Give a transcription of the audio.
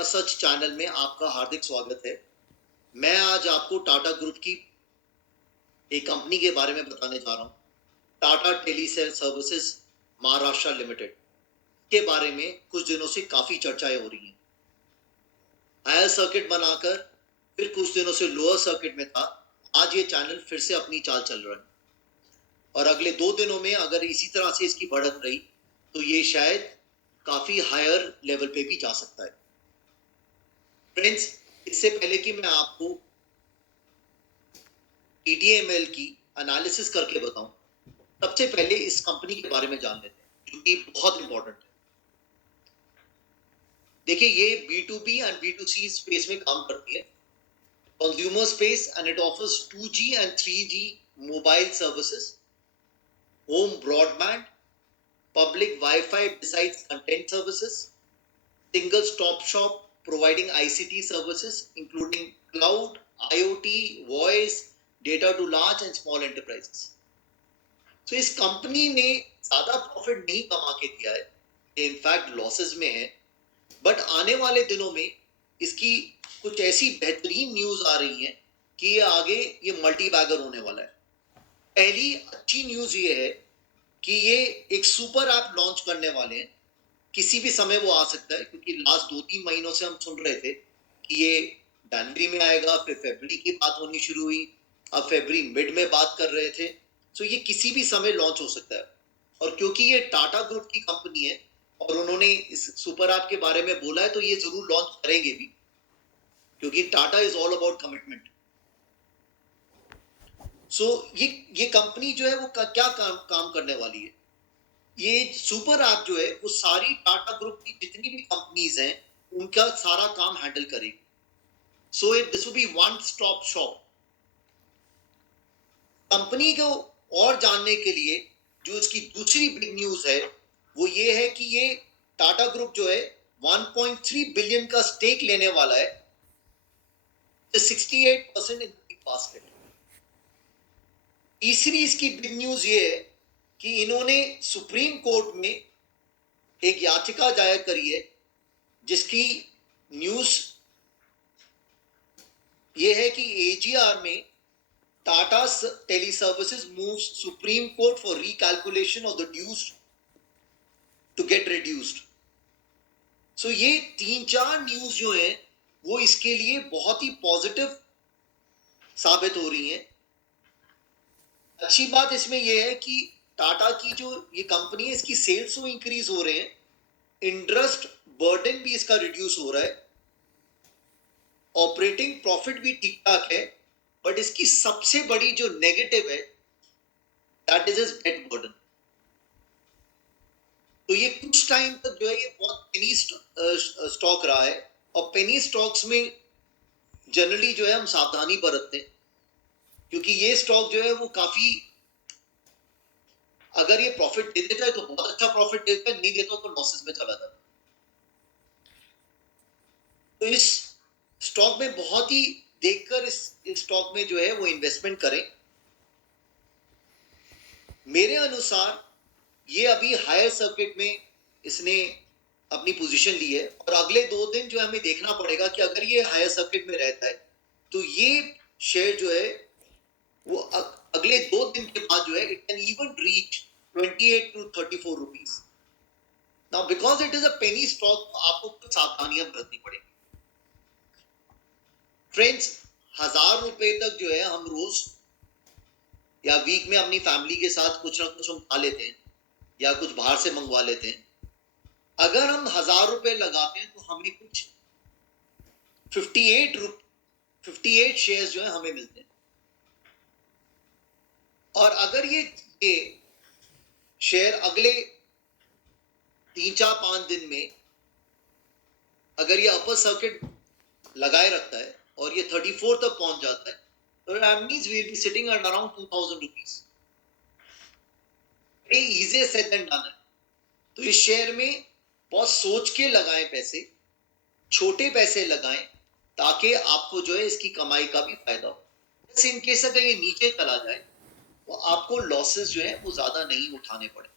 टाटा सच channel में आपका हार्दिक स्वागत है। मैं आज आपको टाटा ग्रुप की एक कंपनी के बारे में बताने जा रहा हूँ। टाटा टेलीसेल सर्विसेज महाराष्ट्र लिमिटेड के बारे में कुछ दिनों से काफी चर्चाएं हो रही हैं। हायर सर्किट बनाकर फिर कुछ दिनों से लोअर सर्किट में था। आज ये चैनल फिर से अपनी चाल चल रहा है और अगले 2 दिनों में अगर इसी तरह से इसकी बढ़त रही तो ये शायद काफी हायर लेवल पे भी जा सकता है। फ्रेंड्स, इससे पहले कि मैं आपको टीटीएमएल की एनालिसिस करके बताऊं, सबसे पहले इस कंपनी के बारे में जान लेते हैं, जो कि बहुत इंपॉर्टेंट है। देखिए, ये B2B एंड B2C स्पेस में काम करती है, consumer space, and it offers 2G and 3G mobile services, home broadband, public Wi-Fi besides content services, single stop shop providing ICT services including cloud, IoT, voice, data to large and small enterprises. So इस company ने ज्यादा profit नहीं कमा के दिया है, in fact losses में है, बट आने वाले दिनों में इसकी कुछ ऐसी बेहतरीन न्यूज आ रही है कि ये आगे ये मल्टी बैगर होने वाला है। पहली अच्छी न्यूज ये है कि ये एक सुपर ऐप लॉन्च करने वाले हैं। किसी भी समय वो आ सकता है, क्योंकि लास्ट 2-3 महीनों से हम सुन रहे थे कि ये जनवरी में आएगा, फिर फरवरी की बात होनी शुरू हुई, अब फरवरी मिड में बात कर रहे थे। तो ये किसी भी समय लॉन्च हो सकता है। और क्योंकि ये टाटा ग्रुप की कंपनी है और उन्होंने इस सुपर ऐप के बारे में बोला है, तो ये जरूर लॉन्च करेंगे भी, क्योंकि Tata is all about commitment. So ये कंपनी जो है वो क्या काम करने वाली है। ये सुपर ऐप जो है वो सारी टाटा ग्रुप की जितनी भी कंपनीज हैं उनका सारा काम हैंडल करेगी। So this will be one stop shop. Company को और जानने के लिए जो इसकी दूसरी बिग न्यूज है वो ये है कि ये टाटा ग्रुप जो है 1.3 बिलियन का स्टेक लेने वाला है, 68% इन बास्केट। तीसरी इसकी बिग न्यूज ये है कि इन्होंने सुप्रीम कोर्ट में एक याचिका दायर करी है, जिसकी न्यूज ये है कि एजीआर में Tata Teleservices moves supreme court for recalculation of the dues to get reduced. So ये 3-4 न्यूज जो है वो इसके लिए बहुत ही पॉजिटिव साबित हो रही हैं। अच्छी बात इसमें यह है कि टाटा की जो ये कंपनी है इसकी सेल्स तो इंक्रीज हो रहे हैं, इंटरेस्ट बर्डन भी इसका रिड्यूस हो रहा है, ऑपरेटिंग प्रॉफिट भी ठीक ठाक है, बट इसकी सबसे बड़ी जो नेगेटिव है that is is debt burden. तो ये कुछ टाइम तक जो है ये बहुत पेनी स्टॉक रहा है, और पेनी स्टॉक्स में जनरली जो है हम सावधानी बरतते हैं, क्योंकि ये स्टॉक जो है वो काफी, अगर ये प्रॉफिट दे देता है तो बहुत अच्छा प्रॉफिट देता है, नहीं देता तो लॉसेस में चला जाता है। तो इस स्टॉक में बहुत ही देखकर इस स्टॉक में जो है वो इन्वेस्टमेंट करें। मेरे अनुसार ये अभी हायर सर्किट में इसने अपनी पोजीशन ली है, और अगले 2 दिन जो हमें देखना पड़ेगा कि अगर ये हायर सर्किट में रहता है तो ये शेयर जो है वो अगले 2 दिन के बाद जो है it can even reach 28 to 34 rupees. Now because it is a penny stock, आपको कुछ सावधानियां बरतनी पड़ेगी। फ्रेंड्स, 1000 रुपए तक जो है हम रोज या वीक में अपनी फैमिली के साथ कुछ ना कुछ हम खा लेते हैं या कुछ बाहर से मंगवा लेते हैं। अगर हम 1000 रुपए लगाते हैं तो हमें कुछ 58 शेयर्स जो है हमें मिलते हैं। और अगर ये शेयर अगले 3-4-5 दिन में अगर ये अपर सर्किट लगाए रखता है और ये 34 तक पहुंच जाता है, तो that means we will be sitting at around 2000 rupees. Very easier said than done है। तो इस शेयर में बहुत सोच के लगाएं पैसे, छोटे पैसे लगाएं, ताकि आपको जो है इसकी कमाई का भी फायदा हो। जैसे इन केस अगर ये नीचे चला जाए तो आपको लॉसेस जो है वो ज्यादा नहीं उठाने पड़े।